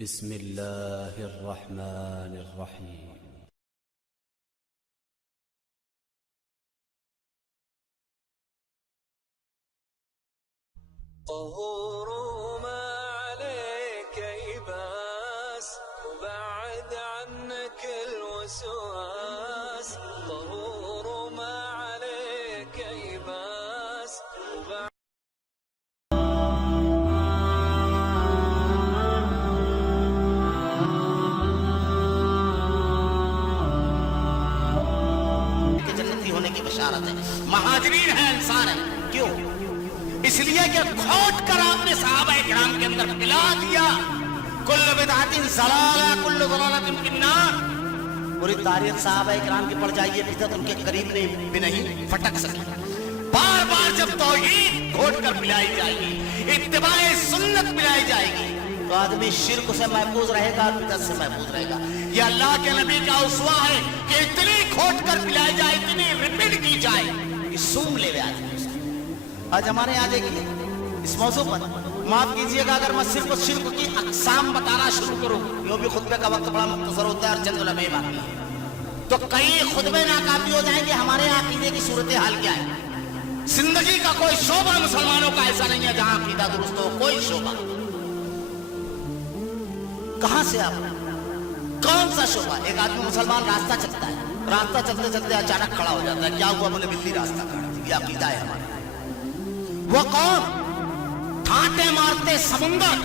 بسم الله الرحمن الرحيم. طهور ما عليك يباس وبعد عنك الوسواس. طهور ما عليك يباس وبعد जन्नती होने की बशारत है। महाजरीन है, इंसान है। क्यों? इसलिए कि खोट कर आपने सहाबा इकराम के अंदर पिला दिया। कुल्लु बिदअतिन ज़लाला कुल्लु ज़लालतिन फिन्नार। पूरी तारीख सहाबा इकराम की पढ़ जाइए, बिदअत उनके करीब भी नहीं फटक सकी। बार बार जब तौहीद खोट कर पिलाई जाएगी, इत्तिबाए सुन्नत पिलाई जाएगी, तो आदमी शिर्क से महफूज रहेगा और बिदअत से महफूज रहेगा। ये अल्लाह के नबी का उसवा है कि इतनी खोट कर पिलाई जाए, इतनी रिपीट की जाए कि सूंघ ले आदमी। आज हमारे यहाँ देखिए इस मौजू पर, माफ कीजिएगा अगर मैं सिर्फ शिर्क की अक़साम बताना शुरू करूँ, यो भी खुतबे का वक्त बड़ा मुख्तसर होता है और चंद लम्हे बाकी है, तो कई खुतबे नाकाफी हो जाएंगे। हमारे यहाँ अकीदे की सूरत हाल क्या है? जिंदगी का कोई शोबा मुसलमानों का ऐसा नहीं है जहाँ अकीदा दुरुस्त हो, कोई शोबा। कहां से आप, कौन सा शोभा? एक आदमी मुसलमान रास्ता चलता है, रास्ता चलते चलते अचानक खड़ा हो जाता है। क्या हुआ? बोले बिल्ली रास्ता काट दी। ये अकीदा है हमारा। वो कौन? ठाटे मारते समुंदर,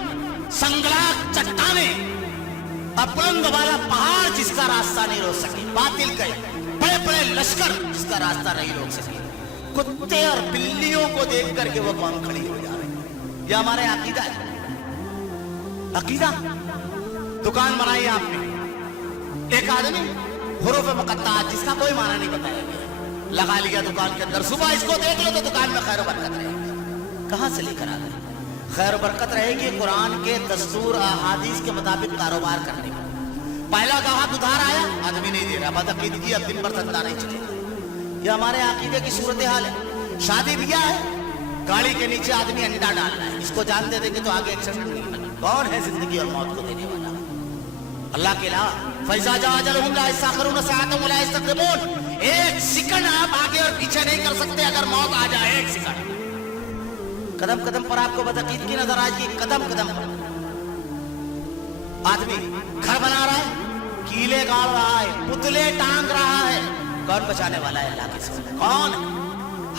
संगलाक चट्टाने, बुलंद वाला पहाड़ जिसका रास्ता नहीं रोक सके, बातिल के बड़े बड़े लश्कर जिसका रास्ता नहीं रोक सके, कुत्ते और बिल्लियों को देख करके वो कौन खड़ी हो जा रही है। ये हमारे अकीदा है। अकीदा दुकान बनाई आपने, एक आदमी हुरूफ मुक़त्ता जिसका कोई माना नहीं बताया गया, लगा लिया दुकान के अंदर। सुबह इसको देख लो तो दुकान में खैर बरकत रहेगी। कहां से लेकर आ गए? खैर बरकत रहेगी कुरान के दस्तूर अहादीस के मुताबिक कारोबार करने में। पहला गाहक उधार आया, आदमी नहीं दे रहा, बदअकीदगी, अब दिन भर धंधा नहीं चलेगा। ये हमारे अकीदे की सूरत हाल है। शादी ब्याह है, गाड़ी के नीचे आदमी अंडा डाल रहा है, इसको जान दे देंगे तो आगे एक्सीडेंट नहीं होगा। कौन है जिंदगी और मौत को देने वाला? अल्लाह के अलावा। फैज़ा जा अजलहुम ला यस्तअखिरून सअअतन वला यस्तक़दिमून। एक सेकंड आप आगे और पीछे नहीं कर सकते अगर मौत आ जाए। एक सेकंड, कदम कदम पर आपको बदअकीदगी नजर आएगी। कदम कदम पर आदमी घर बना रहा है, कीले गाड़ रहा है, पुतले टांग रहा है। कौन बचाने वाला है? अल्लाह के सिवा। कौन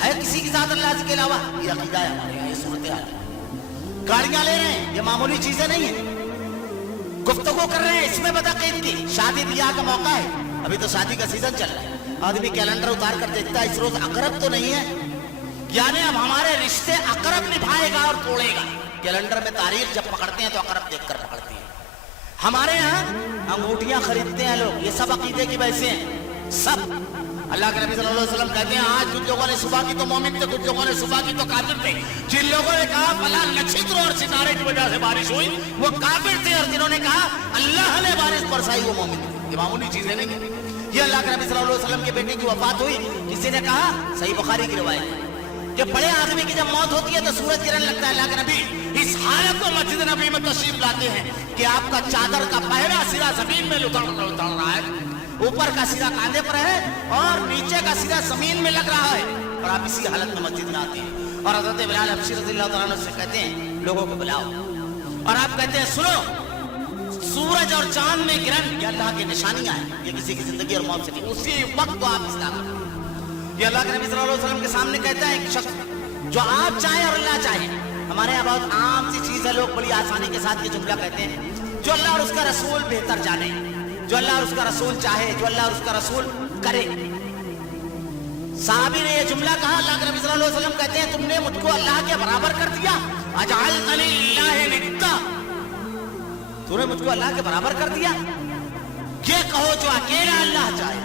है किसी के साथ अल्लाह के अलावा? ये अकीदा है हमारे यहाँ, ये सूरत हाल है। गाड़ियां ले रहे हैं, ये मामूली चीजें नहीं है। गुफ्तगू कर रहे हैं, इसमें बदअकीदगी। शादी ब्याह का मौका है, अभी तो शादी का सीजन चल रहा है। आदमी कैलेंडर उतार कर देखता है, इस रोज अकरब तो नहीं है, यानी अब हमारे रिश्ते अकरब निभाएगा और तोड़ेगा। कैलेंडर में तारीख जब पकड़ते हैं तो अकरब देखकर पकड़ते हैं। हमारे यहाँ अंगूठियां खरीदते हैं लोग, ये सब अकीदे की वजह हैं। सब अल्लाह के नबी सल्लल्लाहु अलैहि वसल्लम कहते हैं, आज कुछ लोगों ने सुबह की तो मोमिन थे, कुछ लोगों ने सुबह की तो काफिर थे। जिन लोगों ने कहा फला नक्षत्र और सितारे की वजह से बारिश हुई, वो काफिर थे, और जिन्होंने कहा अल्लाह ने बारिश बरसाई, वो मोमिन थे। ये मामूली चीजें नहीं है। ये अल्लाह के नबी सल्लल्लाहु अलैहि वसल्लम के बेटे की वफात हुई, किसी ने कहा, सही बुखारी की रिवायत है, कि बड़े आदमी की जब मौत होती है तो सूरज गिरने लगता है। अल्लाह के नबी इस हालत में मस्जिद नबी में तशरीफ लाते हैं कि आपका चादर का पहला सिरा जमीन में उतर रहा है, ऊपर का सिरा कांधे पर है और नीचे का सिरा जमीन में लग रहा है, और आप इसी हालत में मस्जिद में आते हैं और हज़रत बिलाल हबशी रज़ियल्लाहु तआला अन्हु से कहते हैं, लोगों को बुलाओ, और आप कहते हैं, सुनो, सूरज और चांद में गिरन ये अल्लाह की निशानियां हैं, ये किसी की जिंदगी और मौत से नहीं। उसी वक्त तो आप इस्लाम, ये अल्लाह के नबी सल्लल्लाहु अलैहि वसल्लम के सामने कहता है एक शख्स, जो आप चाहें और अल्लाह चाहे। हमारे यहाँ बहुत आम सी चीज है, लोग बड़ी आसानी के साथ ये जुमला कहते हैं, जो अल्लाह और उसका रसूल बेहतर जाने, जो अल्लाह और उसका रसूल चाहे, जो अल्लाह और उसका रसूल करे। साहबी ने ये जुमला कहा, अल्लाह के नबी सल्लल्लाहु अलैहि वसल्लम कहते हैं, तुमने मुझको अल्लाह के बराबर कर दिया। अजअलतनी लिल्लाहि निद्दा, तूने मुझको अल्लाह के बराबर कर दिया। ये कहो जो अकेला अल्लाह चाहे।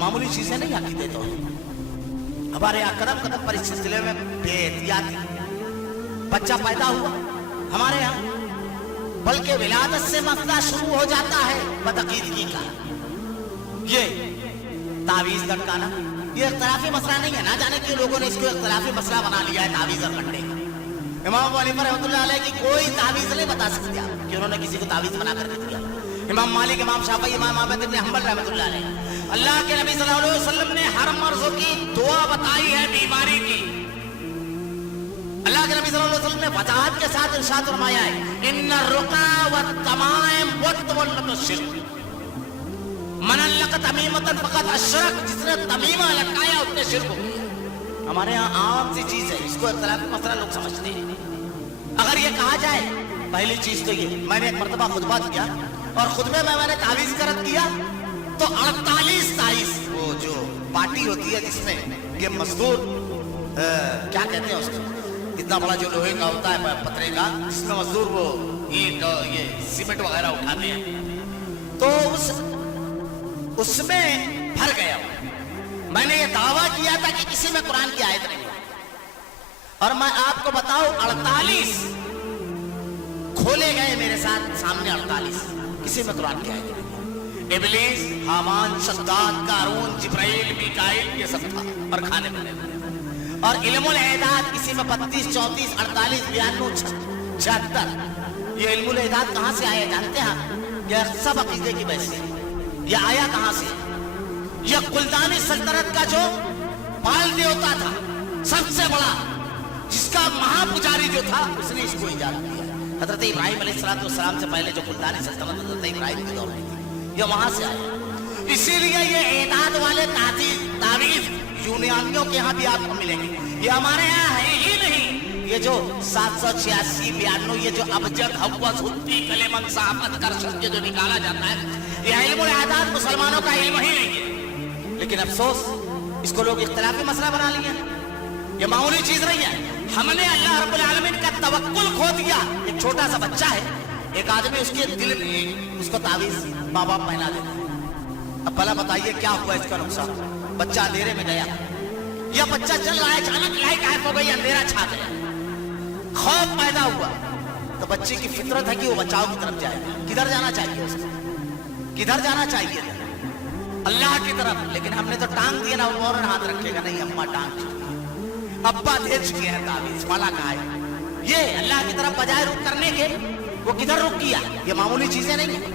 मामूली चीजें नहीं आकी देते हो। हमारे यहाँ कदम कदम पर इस सिलसिले में बेहतियाती बच्चा पैदा हुआ हमारे यहाँ, बल्कि विलादत से मसला शुरू हो जाता है बदअकीदगी का। ये तावीज लटकाना ये इख्तिलाफी मसला नहीं है, ना जाने क्यों लोगों ने इसको इख्तिलाफी मसला बना लिया है, तावीज और कंडे। इमाम अबू हनीफा रहमतुल्लाह अलैह की कोई तावीज नहीं बता सकते आप। कि उन्होंने किसी को तावीज़ बना कर दिया। इमाम मालिक, इमाम शाफी, इमाम अहमद इब्न हंबल रहमतुल्लाह अलैह, अल्लाह के नबी सल्लल्लाहु अलैहि वसल्लम ने हर मर्ज़ की दुआ बताई है बीमारी की। अल्लाह के नबी सल्लल्लाहु अलैहि वसल्लम ने वजाहत के साथ इरशाद फरमाया है, इन्ना रुका व तमाइम व तवल्लत शिर्क, मन लक तमीमतन फकत अशरक, जिसने तमीमा लटकाया उसने शिर्क हो गया। हमारे यहाँ आम सी चीज है, इसको इख्तिलाफी मसला लोग समझते हैं। अगर ये कहा जाए, पहली चीज तो ये, मैंने एक मर्तबा खुतबा दिया और खुतबे में मैंने तावीज़ करत किया तो 48 ताईस, वो जो पार्टी होती है जिसमें ये मजदूर क्या कहते हैं उसको, इतना बड़ा जो लोहे का होता है पतरे का, जिसमें मजदूर वो ईंट ये सीमेंट वगैरह उठाते हैं, तो उसमें भर गया। मैंने ये दावा किया था कि किसी में कुरान की आयत नहीं, और मैं आपको बताऊं 48 खोले गए मेरे साथ सामने, 48 किसी में कुरान की आयत नहीं। इब्लीस, हामान, शद्दाद, कारून, जिब्राइल, मीकाइल, ये सब था और खाने बने। और इल्मुल इदाद किसी में 32, 34, 48, 92, 76। ये इल्मुल इदाद कहां से आया जानते हैं? ये सब अकीदे की वजह से। ये आया कहां से? ये कुलदानी सल्तनत का जो पाल देवता था सबसे बड़ा, जिसका महापुजारी जो था, उसने इसको इजाद किया। हजरत इब्राहिम अलैहिस्सलाम से पहले जो कुलदानी सल्तनत हजरत इब्राहिम के दौर में थी, ये वहां से आया। इसीलिए ये एदाद वाले तावीज़ यूनानियों के यहाँ भी आपको मिलेंगे, ये हमारे यहाँ है ही नहीं। ये जो 786, 92, ये जो अबजद, हव्वस, हुत्ती, कलेमन, साहबत, करशद, ये जो निकाला जाता है, ये इल्मुल इदाद मुसलमानों का इल्म ही नहीं है। लेकिन अफसोस, इसको लोग इख्तिलाफी मसला बना लिया। ये मामूली चीज नहीं है। हमने अल्लाह रब्बुल आलमीन का तवक्कुल खो दिया। एक छोटा सा बच्चा है, एक आदमी उसके दिल में उसको तावीज़ माँ बाप पहना देते। अब भला बताइए क्या हुआ इसका नुकसान? बच्चा अंधेरे में गया, या बच्चा चल रहा है, अचानक लाइट गायब हो गई, अंधेरा छा गया, खौफ पैदा हुआ, तो बच्चे की फितरत है कि वो बचाव की तरफ जाएगा। किधर जाना चाहिए उसको? किधर जाना चाहिए? अल्लाह की तरफ। लेकिन हमने तो टांग दिया ना, वो फौरन हाथ रखेगा, नहीं अम्मा टांग चुकी है, अब्बा दे चुके हैं तावीज़, वाला कहा है। ये अल्लाह की तरफ बजाय रुख करने के, वो किधर रुख किया? ये मामूली चीजें नहीं है,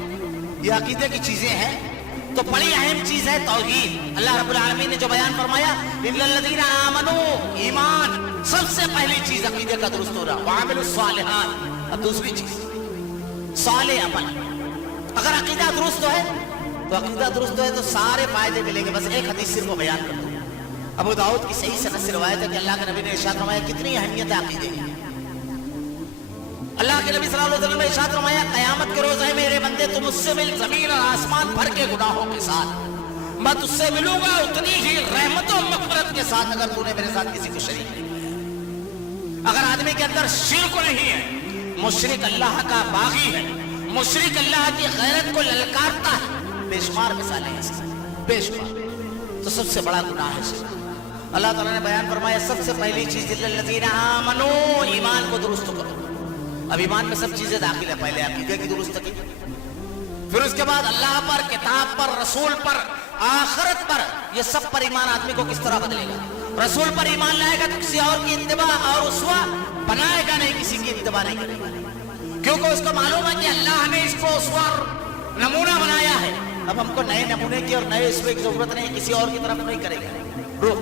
ये अकीदे की चीजें हैं। तो बड़ी अहम चीज है तौहीद। अल्लाह रब्बुल आलमीन ने जो बयान फरमाया, इल्लल्लज़ीना आमनू, ईमान, सबसे पहली चीज अकीदे का दुरुस्त हो रहा, वअमिलुस सालिहात। अब दूसरी चीज साले अमल। अगर अकीदा दुरुस्त है तो अकीदा दुरुस्त है तो सारे फायदे मिलेंगे। बस एक हदीस सिर्फ को बयान कर दूं। अबू दाऊद की सही सनद से रिवायत है कि अल्लाह के नबी ने इरशाद फरमाया, कितनी अहमियत है अकीदे की। अल्लाह के नबी सल्लल्लाहु अलैहि वसल्लम ने इरशाद फरमाया, क़यामत के रोज़ है मेरे बंदे, तुम मुझसे मिल जमीन और आसमान भर के गुनाहों के साथ, मैं तुझसे मिलूंगा उतनी ही रहमत और मग़फ़िरत के साथ, अगर तूने मेरे साथ किसी को शरीक नहीं किया। अगर आदमी के अंदर शिर्क नहीं है, मुशरिक अल्लाह का बागी है, मुशरिक अल्लाह की गैरत को ललकारता है, बेशुमार मिसालें हैं, बेशुमार। तो सबसे बड़ा गुनाह है शिर्क। अल्लाह ताला ने बयान फरमाया, सबसे पहली चीज इल्लल्लज़ीना आमनू, ईमान को दुरुस्त करो। अब ईमान में सब चीजें दाखिल है। पहले अकीदे की दुरुस्त की, फिर उसके बाद अल्लाह पर, किताब पर, रसूल पर, आखिरत पर, ये सब पर ईमान आदमी को किस तरह बदलेगा। रसूल पर ईमान लाएगा तो किसी और की इत्तिबा और उसवा बनाएगा नहीं, किसी की इत्तिबा नहीं करेगा, क्योंकि उसको मालूम है कि अल्लाह ने इसको उसवा नमूना बनाया है। अब हमको नए नमूने की और नए उसवे की जरूरत नहीं, किसी और की तरफ नहीं करेगा। रुक,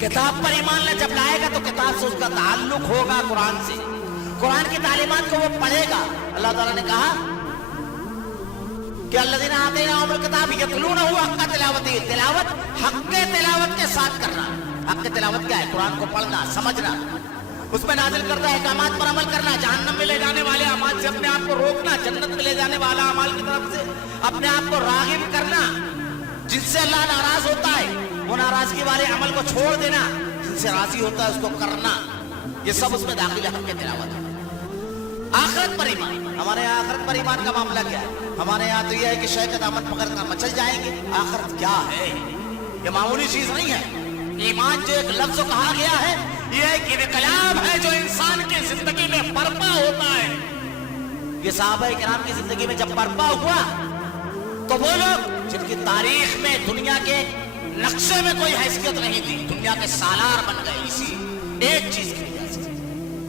किताब पर ईमान जब लाएगा तो किताब से उसका ताल्लुक होगा कुरान से, कुरान की तालीमात को वो पढ़ेगा। अल्लाह ताला ने कहा कि अल्लज़ीना आतैनाहुमुल किताब यतलूनहु हक़्क़ तिलावतिही, तिलावत हक़्क़े तिलावत के साथ करना। हक़्क़े तिलावत क्या है? कुरान को पढ़ना, समझना, उसमें नाज़िल करदा अहकामात पर अमल करना, जहन्नम में ले जाने वाले अमाल से अपने आप को रोकना, जन्नत में ले जाने वाला अमाल की तरफ से अपने आप को राग़िब करना, जिनसे अल्लाह नाराज होता है वो नाराजगी वाले अमल को छोड़ देना, जिनसे राजी होता है उसको करना। ये सब उसमें दाखिल है हक़्क़े तिलावत। आखिरत पर ईमान, हमारे यहाँ आखिरत पर ईमान का मामला क्या है? हमारे यहाँ तो यह है कि शय का दामन पकड़ कर मचल जाएंगे। आखिरत क्या है? ये मामूली चीज नहीं है। ईमान जो एक लफ्ज कहा गया है, यह एक इनकलाब है जो इंसान की जिंदगी में बर्पा होता है। ये सहाबा किराम की जिंदगी में जब बर्पा हुआ तो वो लोग जिनकी तारीख में दुनिया के नक्शे में कोई हैसियत नहीं थी, दुनिया के सालार बन गए इसी एक चीज की वजह से।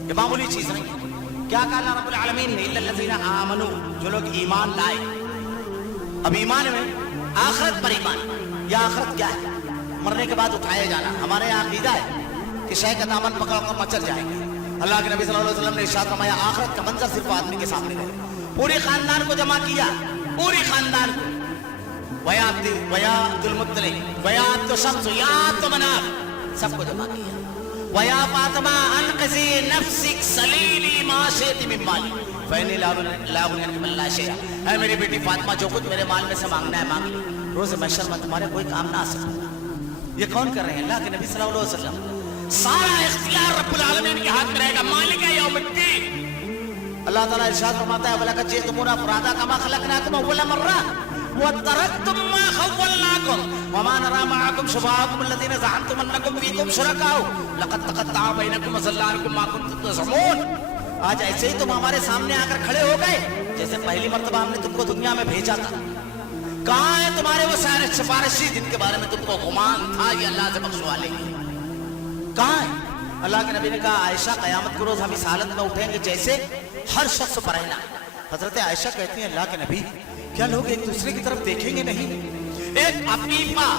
ये मामूली चीज नहीं है। کیا کہا اللہ رب العالمین نے؟ الا الذین آمنوا، جو لوگ ایمان لائے. اب ایمان میں آخرت پر ایمان. یا آخرت کیا ہے؟ مرنے کے بعد اٹھایا جانا. ہمارے یہاں عقیدہ ہے کہ شے کا دامن پکڑ کر مچل جائیں گے. اللہ کے نبی صلی اللہ علیہ وسلم نے ارشاد فرمایا آخرت کا منظر صرف آدمی کے سامنے ہے. پوری خاندان کو جمع کیا، پوری خاندان کو. ویا عبد المطلب، ویا عبد شمس، یا عبد مناف، سب کو جمع کیا. ویا فاطمہ انقذی نفسک سلیلی ما شئت من مالی فإنی لا أغنی عنک من اللہ شیئا. اے میری بیٹی فاطمہ، جو کچھ میرے مال میں سے مانگنا ہے مانگ لو، روز محشر میں تمہارے کوئی کام نہ آ سکتا. یہ کون کر رہے ہیں؟ اللہ کے نبی صلی اللہ علیہ وسلم. سارا اختیار رب العالمین کے ہاتھ میں رہے گا. مالک یوم الدین. اللہ تعالیٰ ارشاد فرماتا ہے وَلَقَدْ جِئْتُمُونَا فُرَادَىٰ كَمَا خَلَقْنَاكُمْ أَوَّلَ مَرَّةٍ وَتَرَكْتُم مَّا خَوَّلْنَاكُمْ وَمَا نَرَىٰ مَعَكُمْ شُفَعَاءَكُمُ الَّذِينَ زَعَمْتُمْ أَنَّكُمْ فِيهِمْ شُرَكَاءُ لَقَدْ تَقَطَّعَ بَيْنَكُمْ وَضَلَّ عَنكُم مَّا كُنتُمْ تَزْعُمُونَ. آج ایسے ہی تم ہمارے سامنے آ کر کھڑے ہو گئے جیسے پہلی مرتبہ ہم نے تم کو دنیا میں بھیجا تھا. کہاں ہے تمہارے وہ سارے سفارشی جن کے بارے میں تم کو گمان تھا یہ اللہ سے بخشوا لیں گے؟ کہاں ہے؟ اللہ کے نبی نے کہا عائشہ قیامت کے روز ہم اس حالت میں اٹھیں گے جیسے ہر شخص پر رہنا. حضرت عائشہ کہتی ہیں اللہ کے نبی کیا لوگ ایک دوسرے کی طرف دیکھیں گے نہیں؟ ایک عفیفہ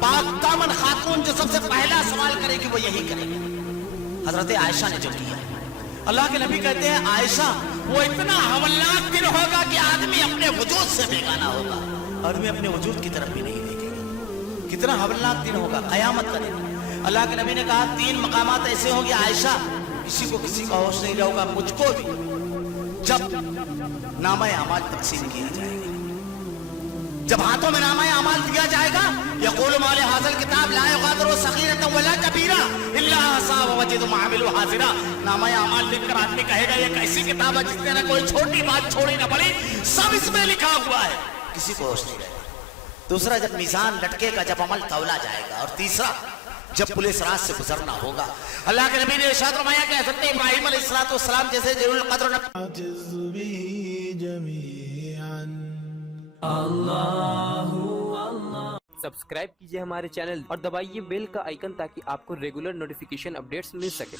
پاک دامن خاتون جو سب سے پہلا سوال کرے گی وہ یہی کرے گی. حضرت عائشہ نے جو کیا. اللہ کے نبی کہتے ہیں عائشہ وہ اتنا ہولناک دن ہوگا کہ آدمی اپنے وجود سے بیگانہ ہوگا، آدمی اپنے وجود کی طرف بھی نہیں دیکھے گا. کتنا ہولناک دن ہوگا قیامت کا دن. اللہ کے نبی نے کہا 3 مقامات ایسے ہوں گے عائشہ کسی کو کسی کا ہوش نہیں رہے گا، مجھ کو بھی. جب نامہ اعمال تقسیم کیا جائے گا، جب ہاتھوں میں نامہ اعمال دیا جائے گا یقول مال ھذا الکتاب لا یغادر صغیرۃ ولا کبیرہ الا احصاها ووجدوا ما عملوا حاضرا. نامہ اعمال لکھ کر آدمی کہے گا یہ کیسی کتاب ہے جس میں نہ کوئی چھوٹی بات چھوڑی نہ بڑی، سب اس میں لکھا ہوا ہے. کسی کو ہوش نہیں رہے گا. دوسرا جب میزان لٹکے گا، جب عمل تولا جائے گا. اور تیسرا جب پولیس راز سے گزرنا ہوگا. اللہ کے نبی نے ارشاد فرمایا کہ حضرت ابراہیم علیہ السلام جیسے جلیل القدر سبسکرائب کیجئے ہمارے چینل اور دبائیے بیل کا آئیکن تاکہ آپ کو ریگولر نوٹیفیکیشن اپڈیٹس مل سکے.